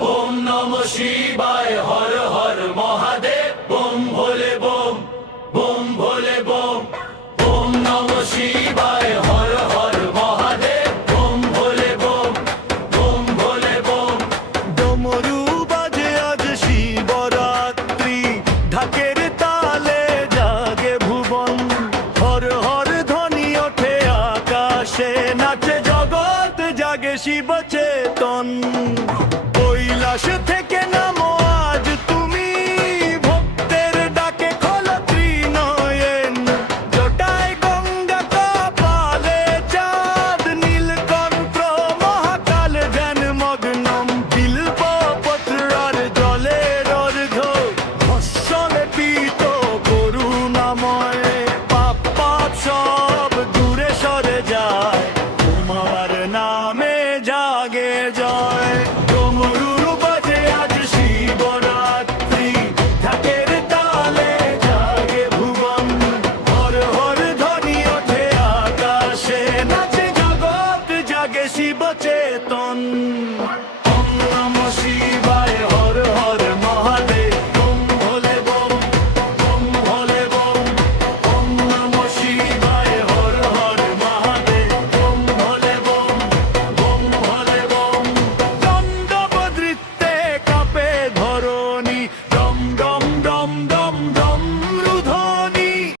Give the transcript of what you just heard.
ওম নমঃ শিবায়, হর হর মহাদেব, বোম ভোলে bomb, bomb ভোলে bomb. ওম নমঃ শিবায়, Har Har Mahadev, bomb ভোলে bomb, bomb ভোলে bomb. ডমরু বাজে আজ শিবরাত্রি, ঢাকের তালে জাগে ভুবন। হর হর ধ্বনি ওঠে আকাশে, নাচে জগৎ জাগে শিব চেতন।